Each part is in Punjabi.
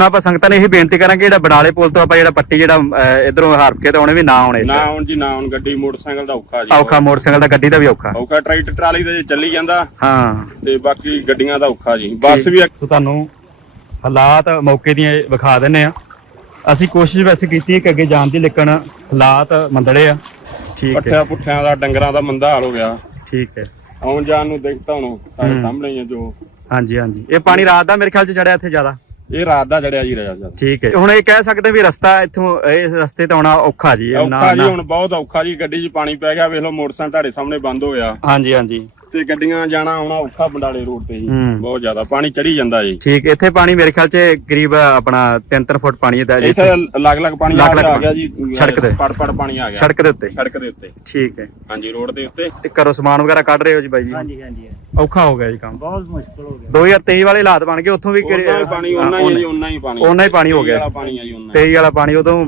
ਹੁਣ ਆਪਾਂ ਸੰਗਤਾਂ ਨੇ ਇਹ ਬੇਨਤੀ ਕਰਾਂਗੇ ਜਿਹੜਾ ਬਡਾਲੇ ਪੁਲ ਤੋਂ ਆਪਾਂ ਜਿਹੜਾ ਪੱਟੀ ਜਿਹੜਾ ਇਧਰੋਂ ਹਾਰਪ ਕੇ ਤੇ ਆਉਣੇ ਵੀ ਨਾ ਆਉਣੇ ਨਾ ਹੁਣ ਜੀ ਨਾ ਹੁਣ ਗੱਡੀ ਮੋਟਰਸਾਈਕਲ ਦਾ ਔਖਾ ਜੀ। ਔਖਾ ਮੋਟਰਸਾਈਕਲ ਦਾ ਗੱਡੀ ਦਾ ਵੀ ਔਖਾ। ਔਖਾ ਟਰੈਕਟਰ ਟਰਾਲੀ ਦਾ ਜੇ ਚੱਲੀ ਜਾਂਦਾ ਹਾਂ। ਤੇ ਬਾਕੀ ਗੱਡੀਆਂ ਦਾ ਔਖਾ ਜੀ। ਬੱਸ ਵੀ ਤੁਹਾਨੂੰ ਹਾਲਾਤ ਮੌਕੇ ਦੀਆਂ ਵਿਖਾ ਦਿੰਨੇ ਆ ਅਸੀਂ ਕੋਸ਼ਿਸ਼ ਵੈਸੇ ਕੀਤੀ ਹੈ ਕਿ ਅੱਗੇ ਜਾਣ ਦੀ ਲੇਕਿਨ ਹਾਲਾਤ ਮੰਦੜੇ ਆ। ਠੀਕ ਹੈ। ਪੱਠਿਆਂ ਪੁੱਠਿਆਂ ਦਾ ਡੰਗਰਾਂ ਦਾ ਮੰਦਾ ਹਾਲ ਹੋ ਗਿਆ। ਠੀਕ ਹੈ। ਆਉਣ ਜਾਣ ਨੂੰ ਸਾਡੇ ਹੂੰ। ਸਾਹਮਣੇ ਹੀ ਆ ਜੋ। ਹਾਂਜੀ ਹਾਂਜੀ। ਇਹ ਪਾਣੀ ਰਾਤ ਦਾ ਮੇਰੇ ਖਿਆਲ ਚ ਚੜਿਆ ਇੱਥੇ ਜ਼ਿਆਦਾ। ਇਹ ਰਾਤ ਦਾ ਜੜਿਆ ਜੀ ਰਜਾ। ਜੀ ਠੀਕ ਹੈ ਹੁਣ ਇਹ ਕਹਿ ਸਕਦੇ ਵੀ ਰਸਤਾ ਇੱਥੋਂ ਇਸ ਰਸਤੇ ਤੇ ਆਉਣਾ ਔਖਾ ਜੀ ਇਹ ਔਖਾ ਜੀ ਹੁਣ ਬਹੁਤ ਔਖਾ ਜੀ ਗੱਡੀ 'ਚ ਪਾਣੀ ਪੈ ਗਿਆ ਵੇਖ ਲਓ ਮੋਟਰਸਾਈਕਲ ਤੁਹਾਡੇ ਸਾਹਮਣੇ ਬੰਦ ਹੋਇਆ। ਹਾਂਜੀ ਹਾਂਜੀ। ਤੇ ਗੱਡੀਆਂ ਜਾਣਾ ਆਉਣਾ ਔਖਾ ਬੰਡਾਲੇ ਰੋਡ ਤੇ ਜੀ। ਹੂੰ। ਬਹੁਤ ਜ਼ਿਆਦਾ ਪਾਣੀ ਚੜੀ ਜਾਂਦਾ ਜੀ। ਠੀਕ ਇੱਥੇ ਪਾਣੀ ਮੇਰੇ ਖਿਆਲ ਚ ਕਰੀਬ ਆਪਣਾ 3-3 ਫੁੱਟ ਪਾਣੀ ਦਾ ਜੀ ਇੱਥੇ। ਅਲੱਗ-ਅਲੱਗ ਪਾਣੀ ਆ ਗਿਆ ਜੀ। ਸੜਕ ਤੇ। ਪੜ ਪੜ ਪਾਣੀ ਆ ਗਿਆ। ਸੜਕ ਦੇ ਉੱਤੇ। ਸੜਕ ਦੇ ਉੱਤੇ। ਠੀਕ ਹੈ। ਹਾਂਜੀ ਰੋਡ ਦੇ ਉੱਤੇ। ਤੇ ਘਰੋਂ ਸਮਾਨ ਵਗੈਰਾ ਕੱਢ ਰਹੇ ਹੋ ਜੀ ਬਾਈ ਜੀ? ਹਾਂਜੀ ਹਾਂਜੀ ਔਖਾ ਹੋ ਗਿਆ ਜੀ ਕੰਮ। ਬਹੁਤ ਮੁਸ਼ਕਲ ਹੋ ਗਿਆ। 2023 ਵਾਲੇ ਹਾਲਾਤ ਬਣ ਗਏ ਉੱਥੋਂ ਵੀ ਉਹਨਾਂ ਹੀ ਪਾਣੀ ਉਹਨਾਂ ਹੀ ਹੈ ਜੀ ਉਹਨਾਂ ਹੀ ਪਾਣੀ। ਓਨਾ ਹੀ ਪਾਣੀ ਹੋ ਗਿਆ। ਵਾਲਾ ਪਾਣੀ ਆ ਜੀ ਉਹਨਾਂ 23 ਵਾਲਾ ਪਾਣੀ ਉਦੋਂ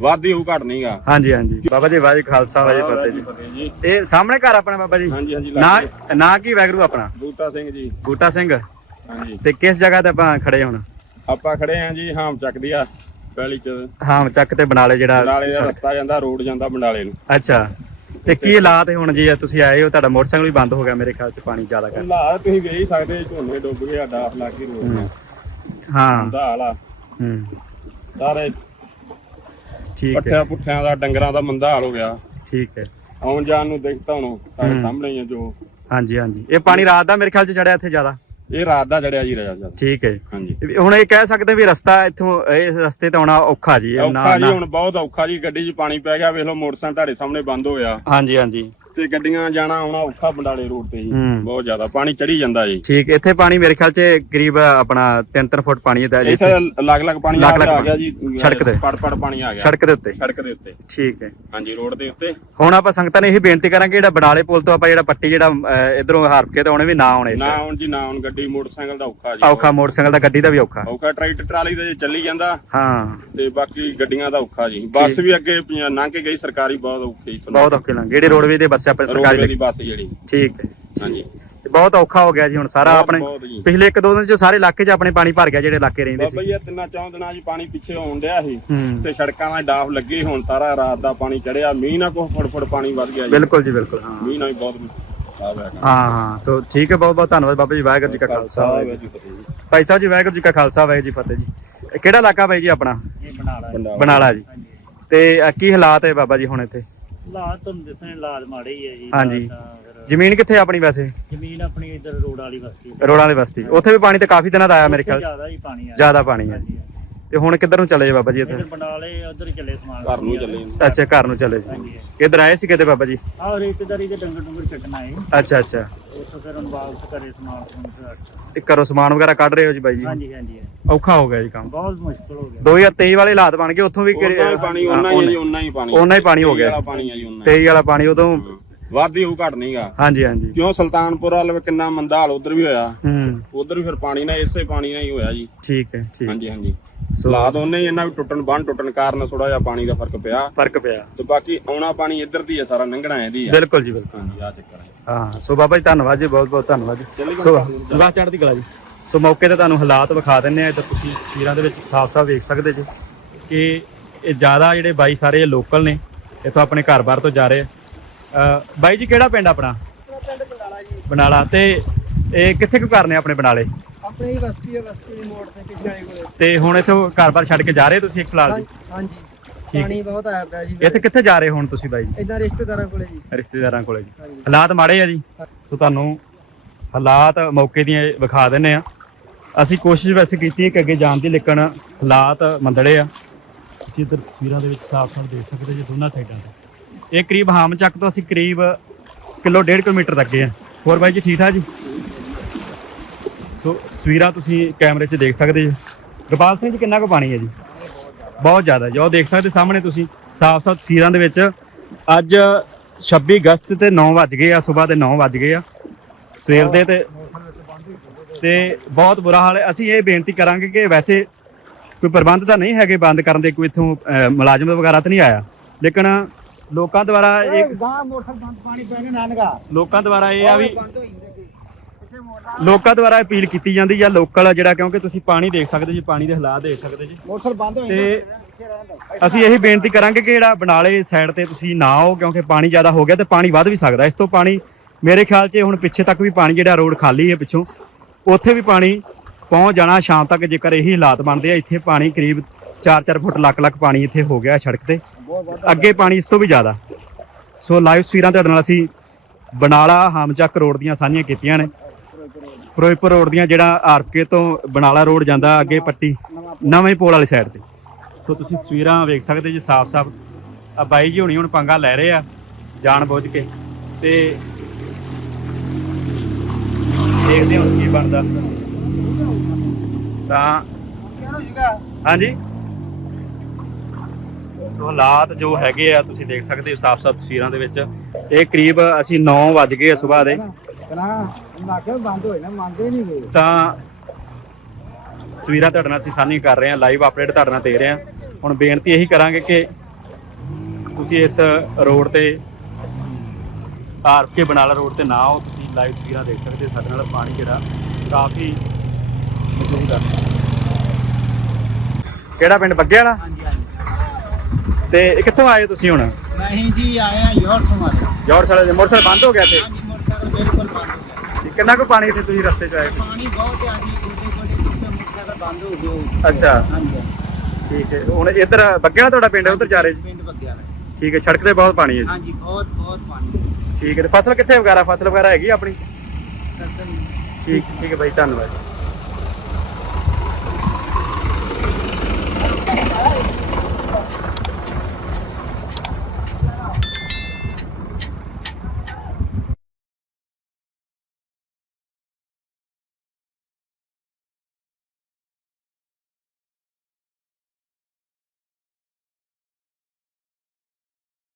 ਵਾਦੀ ਹੋ ਘਟ ਨਹੀਂਗਾ ਹਾਂਜੀ ਹਾਂਜੀ। ਬਾਬਾ ਜੀ ਵਾਹਿ ਖਾਲਸਾ ਵਾਹਿ ਫਤਿਹ ਜੀ। ਇਹ ਸਾਹਮਣੇ ਘਰ ਆਪਣਾ ਬਾਬਾ ਜੀ? ਹਾਂਜੀ ਹਾਂਜੀ ਨਾ। ਨਾ ਕੀ ਵੈਗਰੂ ਆਪਣਾ? ਬੂਟਾ ਸਿੰਘ ਜੀ। ਬੂਟਾ ਸਿੰਘ। ਹਾਂਜੀ। ਤੇ ਕਿਸ ਜਗ੍ਹਾ ਤੇ ਆਪਾਂ ਖੜੇ ਹੁਣ? ਆਪਾਂ ਖੜੇ ਆਂ ਜੀ ਹਾਮ ਚੱਕਦੀ ਆ ਪਹਿਲੀ ਚ। ਹਾਂ ਚੱਕ ਤੇ ਬਣਾ ਲੈ ਜਿਹੜਾ ਬੰਡਾਲੇ ਦਾ ਰਸਤਾ ਜਾਂਦਾ ਰੋਡ ਜਾਂਦਾ ਬੰਡਾਲੇ ਨੂੰ। ਅੱਛਾ। ਤੇ ਕੀ ਹਾਲਾਤ ਹੁਣ ਜੀ? ਤੁਸੀਂ ਆਏ ਹੋ ਤੁਹਾਡਾ ਮੋਟਰਸਾਈਕਲ ਵੀ ਬੰਦ ਹੋ ਗਿਆ ਮੇਰੇ ਖਿਆਲ ਚ ਪਾਣੀ ਜ਼ਿਆਦਾ ਕਰ ਲਾ ਤੁਸੀਂ ਵੇਖ ਹੀ ਸਕਦੇ ਝੋਨੇ ਡੁੱਬ ਗਏ ਸਾਡਾ ਲਾਗੀ ਰੋਡ ਦਾ ਹਾਂ। ਦਾ ਹਾਲ ਹੂੰ। ਸਾਰੇ ਠੀਕ ਹੈ। ਪੱਠਿਆਂ ਪੁੱਠਿਆਂ ਦਾ ਡੰਗਰਾਂ ਦਾ ਮੰਦਾ ਹਾਲ ਹੋ ਗਿਆ। ਠੀਕ ਹੈ। ਆਉਣ ਜਾਣ ਨੂੰ ਦੇਖਤਾ ਹੁਣ ਹੂੰ। ਸਾਹਮਣੇ ਹੀ ਆ ਜੋ। ਹਾਂਜੀ ਹਾਂਜੀ। ਇਹ ਪਾਣੀ ਰਾਤ ਦਾ ਮੇਰੇ ਖਿਆਲ ਚ ਚੜਿਆ ਇੱਥੇ ਜ਼ਿਆਦਾ? ਇਹ ਰਾਤ ਦਾ ਜੜਿਆ ਜੀ ਰਜਾ ਜੀ ਠੀਕ ਹੈ। ਹਾਂਜੀ। ਹੁਣ ਇਹ ਕਹਿ ਸਕਦੇ ਵੀ ਰਸਤਾ ਇੱਥੋਂ ਇਸ ਰਸਤੇ ਤੇ ਆਉਣਾ ਔਖਾ ਜੀ ਇਹ ਔਖਾ ਜੀ ਹੁਣ ਬਹੁਤ ਔਖਾ ਜੀ ਗੱਡੀ 'ਚ ਪਾਣੀ ਪੈ ਗਿਆ ਵੇਖ ਲਓ ਮੋਟਰਸਾਈਕਲ ਤੁਹਾਡੇ ਸਾਹਮਣੇ ਬੰਦ ਹੋਇਆ। ਹਾਂਜੀ ਹਾਂਜੀ। ਤੇ ਗੱਡੀਆਂ ਜਾਣਾ ਆਉਣਾ ਔਖਾ ਬੰਡਾਲੇ ਰੋਡ ਤੇ ਜੀ। ਹੂੰ। ਬਹੁਤ ਜ਼ਿਆਦਾ ਪਾਣੀ ਚੜੀ ਜਾਂਦਾ ਜੀ। ਠੀਕ ਇੱਥੇ ਪਾਣੀ ਮੇਰੇ ਖਿਆਲ ਚ ਕਰੀਬ ਆਪਣਾ 3-3 ਫੁੱਟ ਪਾਣੀ ਦਾ ਜੀ ਇੱਥੇ ਅਲੱਗ-ਅਲੱਗ ਪਾਣੀ ਆ ਅਲੱਗ-ਅਲੱਗ ਆ ਗਿਆ ਜੀ ਸੜਕ ਤੇ। ਪੜ ਪੜ ਪਾਣੀ ਆ ਗਿਆ। ਸੜਕ ਦੇ ਉੱਤੇ? ਸੜਕ ਦੇ ਉੱਤੇ। ਠੀਕ ਹੈ। ਹਾਂਜੀ ਰੋਡ ਦੇ ਉੱਤੇ। ਹੁਣ ਆਪਾਂ ਸੰਗਤਾਂ ਨੇ ਇਹ ਬੇਨਤੀ ਕਰਾਂਗੇ ਜਿਹੜਾ ਬਡਾਲੇ ਪੁਲ ਤੋਂ ਆਪਾਂ ਜਿਹੜਾ ਪੱਟੀ ਜਿਹੜਾ ਇਧਰੋਂ ਹਾਰਪ ਕੇ ਤੇ ਆਉਣੇ ਵੀ ਨਾ ਆਉਣੇ ਨਾ ਹੁਣ ਜੀ ਨਾ ਹੁਣ ਗੱਡੀ ਮੋਟਰਸਾਈਕਲ ਦਾ ਔਖਾ ਜੀ। ਔਖਾ ਮੋਟਰਸਾਈਕਲ ਦਾ ਗੱਡੀ ਦਾ ਵੀ ਔਖਾ। ਔਖਾ ਟਰੈਕਟਰ ਟਰਾਲੀ ਦਾ ਜੇ ਚੱਲੀ ਜਾਂਦਾ ਹਾਂ। ਤੇ ਬਾਕੀ ਗੱਡੀਆਂ ਦਾ ਔਖਾ ਜੀ। ਬੱਸ ਵੀ ਅੱਗੇ ਪੰਜਾ- ਲੰਘ ਕੇ ਗਈ ਸਰਕਾਰੀ ਬਹੁਤ ਔਖੀ ਬਹੁਤ ਔਖੇ ਲੰਘ ਜਿਹੜੇ ਰੋਡਵੇ ਦੇ ਬੱਸੇ ਆਪਣੇ ਰੋਡਵੇ ਸਰਕਾਰੀ ਦੀ ਬੱਸ ਜਿਹੜੀ। ਠੀਕ ਹੈ ਹਾਂਜੀ। ਤੇ ਬਹੁਤ ਔਖਾ ਹੋ ਗਿਆ ਜੀ ਹੁਣ ਸਾਰਾ ਬਹੁਤ- ਆਪਣੇ ਬਹੁਤ ਜੀ। ਪਿਛਲੇ ਇੱਕ ਦੋ ਦਿਨ ਚ ਸਾਰੇ ਇਲਾਕੇ 'ਚ ਆਪਣੇ ਪਾਣੀ ਭਰ ਗਿਆ ਜਿਹੜੇ ਇਲਾਕੇ ਰਹਿੰਦੇ ਬਾਬਾ ਸੀ। ਜੀ ਇਹ ਤਿੰਨਾਂ ਚੌਂ ਦਿਨਾਂ 'ਚ ਪਾਣੀ ਪਿੱਛੇ ਆਉਣ ਡਿਆ ਸੀ। ਹੂੰ। ਤੇ ਸੜਕਾਂ ਦਾ ਡਾਫ ਲੱਗੀ ਹੁਣ ਸਾਰਾ ਰਾਤ ਦਾ ਪਾਣੀ ਚੜਿਆ। ਮੀਂਹ ਨਾਲ ਕੋ ਫੜ ਫੜ ਪਾਣੀ ਵੱਧ ਗਿਆ ਜੀ। ਬਿਲਕੁਲ ਜੀ ਬਿਲਕੁਲ ਹਾਂ। ਮੀਂਹ ਨਾਲ ਵੀ ਬਹੁਤ ਖਰਾਬ ਹੈ ਕੰਮ। ਹਾਂ ਹਾਂ। ਤੋਂ ਠੀਕ ਹੈ ਬਹੁਤ ਬਹੁਤ ਧੰਨਵਾਦ ਬਾਬਾ ਜੀ ਵਾਹਿਗੁਰੂ ਜੀ ਕਾ ਖਾਲਸਾ ਵਾਹਿਗੁਰੂ ਜੀ ਫਤਿਹ ਜੀ ਭਾਈ ਸਾਹਿਬ ਜੀ ਵਾਹਿਗੁਰੂ ਜੀ ਕਾ ਖਾਲਸਾ ਵਾਹਿਗੁਰੂ ਜੀ ਫਤਿਹ ਜੀ। ਇਹ ਕਿਹੜਾ ਇਲਾਕਾ ਬਾਈ ਜੀ ਆਪਣਾ? ਇਹ ਬਣਾ ਲਾ ਬੰਦਾ ਬਨਾਲਾ ਜੀ। ਤੇ ਅ, ਕੀ ਹਾਲਾਤ ਹੈ ਬਾਬਾ ਜੀ ਹੁਣ ਇੱਥੇ? ਹਾਲਾਤ ਤੁਹਾਨੂੰ ਦੱਸਣੇ ਲਾਦ ਮਾੜੇ ਹੀ ਹੈ ਜੀ। ਹਾਂਜੀ। ਤਾਂ ਫਿਰ ਜ਼ਮੀਨ ਕਿੱਥੇ ਆ ਆਪਣੀ ਵੈਸੇ? ਜ਼ਮੀਨ ਆਪਣੀ ਇਧਰ ਰੋਡ ਵਾਲੀ ਬਸਤੀ। ਰੋਡਾਂ ਦੇ ਬਸਤੀ। ਉੱਥੇ ਵੀ ਪਾਣੀ ਤੇ ਕਾਫੀ ਦਿਨਾਂ ਦਾ ਆਇਆ ਮੇਰੇ ਖਿਆਲ 'ਚ। ਜ਼ਿਆਦਾ ਹੀ ਪਾਣੀ ਆ। ਜ਼ਿਆਦਾ ਪਾਣੀ ਹਾਂਜੀ। ਤੇ ਹੁਣ ਕਿੱਧਰ ਨੂੰ ਚਲੇ ਜੀ ਬਾਬਾ ਜੀ ਇੱਥੇ? ਇਧਰ ਬਨਾਲੇ ਉਧਰ ਹੀ ਚੱਲੇ ਸਮਾਨ। ਘਰ ਨੂੰ ਚੱਲੇ। ਅੱਛਾ ਘਰ ਨੂੰ ਚਲੇ ਜੀ ਹਾਂਜੀ। ਇੱਧਰ ਆਏ ਸੀ ਕਿਤੇ ਬਾਬਾ ਜੀ? ਆਹ ਰਿਸ਼ਤੇਦਾਰੀ ਦੇ ਡੰਗਰ ਡੰਗਰ ਛੱਡਣ ਆਏ। ਅੱਛਾ ਅੱਛਾ। ਉੱਥੋਂ ਫਿਰ ਹੁਣ ਵਾਪਸ ਘਰੇ ਸਮਾਨ ਸਮੂਨ ਤੇ ਘਰੋਂ ਸਮਾਨ ਵਗੈਰਾ ਕੱਢ ਰਹੇ ਹੋ ਜੀ ਬਾਈ ਜੀ? ਹਾਂਜੀ ਹਾਂਜੀ ਔਖਾ ਹੋ ਗਿਆ ਜੀ ਕੰਮ। ਬਹੁਤ ਮੁਸ਼ਕਲ ਹੋ ਗਿਆ। 2023 ਵਾਲੇ ਹਾਲਾਤ ਬਣ ਗਏ ਉੱਥੋਂ ਵੀ ਕਿ- ਉਹਨਾਂ ਹੀ ਪਾਣੀ ਉਹਨਾਂ ਹੀ ਹੈ ਜੀ ਉਹਨਾਂ ਹੀ। ਪਾਣੀ। ਓਨਾ ਹੀ ਪਾਣੀ ਹੋ ਗਿਆ। ਵਾਲਾ ਪਾਣੀ ਆ ਜੀ ਉਹਨਾਂ 23 ਵਾਲਾ ਪਾਣੀ ਉਦੋਂ ਵਾਦੀ ਹੋ ਘਟ ਨਹੀਂਗਾ ਹਾਂਜੀ ਹਾਂਜੀ। ਕਿਉਂ ਸੁਲਤਾਨਪੁਰ ਵਾਲ ਕਿੰਨਾ ਮੰਦਾ ਹਾਲ ਉਧਰ ਵੀ ਹੋਇਆ। ਹੂੰ। ਉਧਰ ਵੀ ਫਿਰ ਪਾਣੀ ਨਾਲ ਇਸੇ ਪਾਣੀ ਨਾਲ ਹੀ ਹੋਇਆ ਜੀ। ਠੀਕ ਹੈ ਠੀਕ। ਹਾਂਜੀ ਹਾਂਜੀ। ਸੋ ਹਾਲਾਤ ਉਹਨੇ ਹੀ ਇਹਨਾਂ ਵੀ ਟੁੱਟਣ ਬੰਨ ਟੁੱਟਣ ਕਾਰਨ ਥੋੜਾ ਜਿਹਾ ਪਾਣੀ ਦਾ ਫ਼ਰਕ ਪਿਆ। ਫ਼ਰਕ ਪਿਆ। ਤੇ ਬਾਕੀ ਆਉਣਾ ਪਾਣੀ ਇੱਧਰ ਦੀ ਹੈ ਸਾਰਾ ਲੰਘਣਾ ਇਹਦੀ ਹੈ ਬਿਲਕੁਲ ਜੀ ਬਿਲਕੁਲ। ਹਾਂਜੀ ਆ ਚੱਕਰ ਹੈ ਹਾਂ ਸੋ ਬਾਬਾ ਜੀ ਧੰਨਵਾਦ ਜੀ ਬਹੁਤ ਬਹੁਤ ਧੰਨਵਾਦ ਜੀ। ਸੋ ਬਾਬਾ ਚੜ੍ਹਦੀ ਕਲਾ ਜੀ। ਸੋ ਮੌਕੇ ਤੇ ਤੁਹਾਨੂੰ ਹਾਲਾਤ ਵਿਖਾ ਦਿੰਨੇ ਆ ਤਾਂ ਤੁਸੀਂ ਤਸਵੀਰਾਂ ਦੇ ਵਿੱਚ ਸਾਫ਼-ਸਾਫ਼ ਵੇਖ ਸਕਦੇ ਜੀ ਕਿ ਇਹ ਜ਼ਿਆਦਾ ਜਿਹੜੇ ਬਾਈ ਸਾਰੇ ਲੋਕਲ ਨੇ ਇੱਥੋਂ ਆਪਣੇ ਘਰ-ਬਾਰ ਤੋਂ ਜਾ ਰਹੇ ਆ। ਬਾਈ ਜੀ ਕਿਹੜਾ ਪਿੰਡ ਆਪਣਾ? ਪਿੰਡ ਬੰਡਾਲਾ ਜੀ। ਬਨਾਲਾ। ਤੇ ਇਹ ਕਿੱਥੇ ਕੁ ਘਰ ਨੇ ਆਪਣੇ ਬਨਾਲੇ? ਆਪਣੀ ਹੀ ਬਸਤੀ ਹੈ ਬਸਤੀ ਦੀ ਮੋੜ ਤੇ ਪਿਛਾਣੇ ਕੋਲੇ। ਤੇ ਹੁਣ ਇੱਥੋਂ ਘਰ-ਬਾਰ ਛੱਡ ਕੇ ਜਾ ਰਹੇ ਤੁਸੀਂ ਇੱਕ ਫਿਲਹਾਲ ਜੀ? ਹਾਂਜੀ। ਪਾਣੀ ਬਹੁਤ ਆਇਆ ਪਿਆ ਜੀ। ਇੱਥੇ ਕਿੱਥੇ ਜਾ ਰਹੇ ਹੁਣ ਤੁਸੀਂ ਬਾਈ ਜੀ? ਇਦਾਂ ਰਿਸ਼ਤੇਦਾਰਾਂ ਕੋਲੇ ਜੀ। ਰਿਸ਼ਤੇਦਾਰਾਂ ਕੋਲੇ ਜੀ। ਹਾਂਜੀ। ਹਾਲਾਤ ਮਾੜੇ ਆ ਜੀ। ਸੋ ਤੁਹਾਨੂੰ ਹਾਲਾਤ ਮੌਕੇ ਦੀਆਂ ਵਿਖਾ ਦਿੰਨੇ ਆ ਅਸੀਂ ਕੋਸ਼ਿਸ਼ ਵੈਸੇ ਕੀਤੀ ਹੈ ਕਿ ਅੱਗੇ ਜਾਣ ਦੀ ਲੇਕਿਨ ਹਾਲਾਤ ਮੰਦੜੇ ਆ। ਤੁਸੀਂ ਇੱਧਰ ਤਸਵੀਰਾਂ ਦੇ ਵਿੱਚ ਸਾਫ਼-ਸਾਫ਼ ਦੇਖ ਸਕਦੇ ਜੀ ਦੋਨਾਂ ਸਾਈਡਾਂ ਤੇ। ਇਹ ਕਰੀਬ ਹਾਮ ਚੱਕ ਤੋਂ ਅਸੀਂ ਕਰੀਬ ਕਿਲੋ ਡੇਢ ਕਿਲੋਮੀਟਰ ਤੱਕ ਗਏ ਆ। ਹੋਰ ਬਾਈ ਜੀ ਠੀਕ ਠਾਕ ਜੀ? ਸੋ ਤਸਵੀਰਾਂ ਤੁਸੀਂ ਕੈਮਰੇ 'ਚ ਦੇਖ ਸਕਦੇ ਜੀ। ਗੋਪਾਲ ਸਿੰਘ ਜੀ ਕਿੰਨਾ ਕੁ ਪਾਣੀ ਹੈ ਜੀ? ਬਹੁਤ ਜ਼ਿਆਦਾ ਜੋ। ਦੇਖ ਸਕਦੇ ਸਾਹਮਣੇ ਤੁਸੀਂ ਸਾਫ਼-ਸਾਫ਼ ਤਸਵੀਰਾਂ ਦੇ ਵਿੱਚ। ਅੱਜ 26 ਅਗਸਤ ਤੇ 9 ਵੱਜ ਗਏ ਆ ਸਵੇਰ ਦੇ 9 ਵੱਜ ਗਏ ਆ। ਸਵੇਰ ਦੇ ਤੇ ਤੇ ਬਹੁਤ ਬੁਰਾ ਹਾਲ ਹੈ। ਅਸੀਂ ਇਹ ਬੇਨਤੀ ਕਰਾਂਗੇ ਕਿ ਵੈਸੇ ਕੋਈ ਪ੍ਰਬੰਧ ਤਾਂ ਨਹੀਂ ਹੈਗੇ ਬੰਦ ਕਰਨ ਦੇ ਕੋਈ ਇਥੋਂ ਮੁਲਾਜ਼ਮ ਵਗੈਰਾ ਤਾਂ ਨਹੀਂ ਆਇਆ। ਲੇਕਿਨ ਲੋਕਾਂ ਦੁਆਰਾ ਇੱਕ ਗਾਂ ਮੋਟਰ ਬੰਦ ਪਾਣੀ ਪੈ ਗਿਆ ਲੋਕਾਂ ਦੁਆਰਾ ਇਹ ਆ ਵੀ ਲੋਕਾਂ ਦੁਆਰਾ ਅਪੀਲ ਕੀਤੀ ਜਾਂਦੀ ਜਾਂ ਲੋਕਲ ਜਿਹੜਾ ਕਿਉਂਕਿ ਤੁਸੀਂ ਪਾਣੀ ਦੇਖ ਸਕਦੇ ਜੀ ਪਾਣੀ ਦੇ ਹਾਲਾਤ ਦੇਖ ਸਕਦੇ ਜੀ। ਮੋਟਰਸਾਈਕਲ ਬੰਦ ਹੋਏ ਤੇ ਅਸੀਂ ਇਹੀ ਬੇਨਤੀ ਕਰਾਂਗੇ ਕਿ ਜਿਹੜਾ ਬਨਾਲੇ ਸਾਈਡ ਤੇ ਤੁਸੀਂ ਨਾ ਆਓ ਕਿਉਂਕਿ ਪਾਣੀ ਜ਼ਿਆਦਾ ਹੋ ਗਿਆ ਤੇ ਪਾਣੀ ਵੱਧ ਵੀ ਸਕਦਾ। ਇਸ ਤੋਂ ਪਾਣੀ ਮੇਰੇ ਖਿਆਲ 'ਚ ਹੁਣ ਪਿੱਛੇ ਤੱਕ ਵੀ ਪਾਣੀ ਜਿਹੜਾ ਰੋਡ ਖਾਲੀ ਹੈ ਪਿੱਛੋਂ ਉੱਥੇ ਵੀ ਪਾਣੀ ਪਹੁੰਚ ਜਾਣਾ ਸ਼ਾਮ ਤੱਕ ਜੇਕਰ ਇਹੀ ਹਾਲਾਤ ਬਣਦੇ ਆ ਇੱਥੇ ਪਾਣੀ ਕਰੀਬ 4-4 ਫੁੱਟ ਲੱਖ ਲੱਖ ਪਾਣੀ ਇੱਥੇ ਹੋ ਗਿਆ ਸੜਕ ਤੇ। ਅੱਗੇ ਪਾਣੀ ਇਸ ਤੋਂ ਵੀ ਜ਼ਿਆਦਾ। ਸੋ ਲਾਈਵ ਤਸਵੀਰਾਂ ਤੁਹਾਡੇ ਨਾਲ ਅਸੀਂ ਬਨਾਲਾ ਹਮਚੱਕ ਰੋਡ ਦੀਆਂ ਸਾਂਝੀਆਂ ਕੀਤੀਆਂ ਨੇ। ਫਿਰੋਜ਼ਪੁਰ ਰੋਡ ਦੀਆਂ ਜਿਹੜਾ ਆਰਕੇ ਤੋਂ ਬਨਾਲਾ ਰੋਡ ਜਾਂਦਾ ਅੱਗੇ ਪੱਟੀ ਨਵੇਂ ਪੋਲ। ਵਾਲੀ ਸਾਈਡ ਤੇ। ਸੋ ਤੁਸੀਂ ਤਸਵੀਰਾਂ ਵੇਖ ਸਕਦੇ ਜੀ ਸਾਫ਼-ਸਾਫ਼ ਆ ਬਾਈ ਜੀ ਹੁਣੀ ਹੁਣ ਪੰਗਾ ਲੈ ਰਹੇ ਆ ਜਾਣ ਬੁੱਝ ਕੇ। ਤੇ ਦੇਖਦੇ ਹਾਂ ਕੀ ਬਣਦਾ। ਤਾਂ ਹਾਂਜੀ? ਹਾਲਾਤ ਜੋ ਹੈਗੇ ਆ ਤੁਸੀਂ ਦੇਖ ਸਕਦੇ ਹੋ ਸਾਫ਼-ਸਾਫ਼ ਤਸਵੀਰਾਂ ਦੇ ਵਿੱਚ। ਇਹ ਕਰੀਬ ਅਸੀਂ 9 ਵਜ ਗਏ ਸਵੇਰ ਦੇ। ਕਨਾ ਨਾਕੇ ਬੰਦ ਹੋਏ ਨਾ ਮੰਨਦੇ ਨਹੀਂ ਗਏ ਤਾਂ ਤਸਵੀਰਾਂ ਤੁਹਾਡੇ ਨਾਲ ਅਸੀਂ ਸਾਂਝੀ ਕਰ ਰਹੇ ਹਾਂ ਲਾਈਵ ਅਪਡੇਟ ਤੁਹਾਡੇ ਨਾਲ ਦੇ ਰਹੇ ਹਾਂ। ਹੁਣ ਬੇਨਤੀ ਇਹੀ ਕਰਾਂਗੇ ਕਿ ਤੁਸੀਂ ਇਸ ਰੋਡ ਤੇ ਆਰ ਕੇ ਬਨਾਲਾ ਰੋਡ ਤੇ ਨਾ ਆਓ ਤੁਸੀਂ ਲਾਈਵ ਤਸਵੀਰਾਂ ਦੇਖ ਸਕਦੇ ਹੋ ਸਾਡੇ ਨਾਲ ਪਾਣੀ ਜਿਹੜਾ ਕਾਫੀ ਮੌਜੂਦ ਆ। ਕਿਹੜਾ ਪਿੰਡ? ਬੱਗੇ ਵਾਲਾ? ਹਾਂਜੀ ਹਾਂਜੀ। ਤੇ ਇਹ ਕਿੱਥੋਂ ਆਏ ਤੁਸੀਂ ਹੁਣ? ਨਹੀਂ ਜੀ ਆਇਆ ਯੋਰ ਸਮਾਰੇ ਜੌਰ ਸਾਲੇ ਦੇ ਮੋਟਰਸਾਈਕਲ ਬੰਦ ਹੋ ਗਿਆ ਤੇ ਹਾਂਜੀ ਮੋਟਰਸਾਈਕਲ ਬਿਲਕੁਲ ਬੰਦ ਹੋ ਗਿਆ। ਕਿੰਨਾ ਕੁ ਪਾਣੀ ਇੱਥੇ ਤੁਸੀਂ ਰਸਤੇ 'ਚ ਆਏ ਪਾਣੀ ਬਹੁਤ ਹੈ ਜੀ ਗੋਡੇ ਗੋਡੇ ਕਿਤੇ ਮੋਟਰਸਾਈਕਲ ਬੰਦ ਹੋ ਗਏ। ਅੱਛਾ। ਹਾਂਜੀ। ਠੀਕ ਹੈ। ਹੁਣ ਇੱਧਰ ਬੱਗੇ ਵਾਲਾ ਤੁਹਾਡਾ ਪਿੰਡ ਹੈ ਉਧਰ ਜਾ ਰਹੇ ਪਿੰਡ ਬੱਗਿਆ ਠੀਕ ਹੈ ਸੜਕ ਤੇ ਬਹੁਤ ਪਾਣੀ ਹੈ ਹਾਂਜੀ ਬਹੁਤ ਬਹੁਤ ਪਾਣੀ ਠੀਕ ਹੈ ਤੇ ਫਸਲ ਕਿੱਥੇ ਵਗੈਰਾ ਫਸਲ ਵਗੈਰਾ ਹੈਗੀ ਆਪਣੀ? ਠੀਕ ਠੀਕ ਹੈ ਬਾਈ ਧੰਨਵਾਦ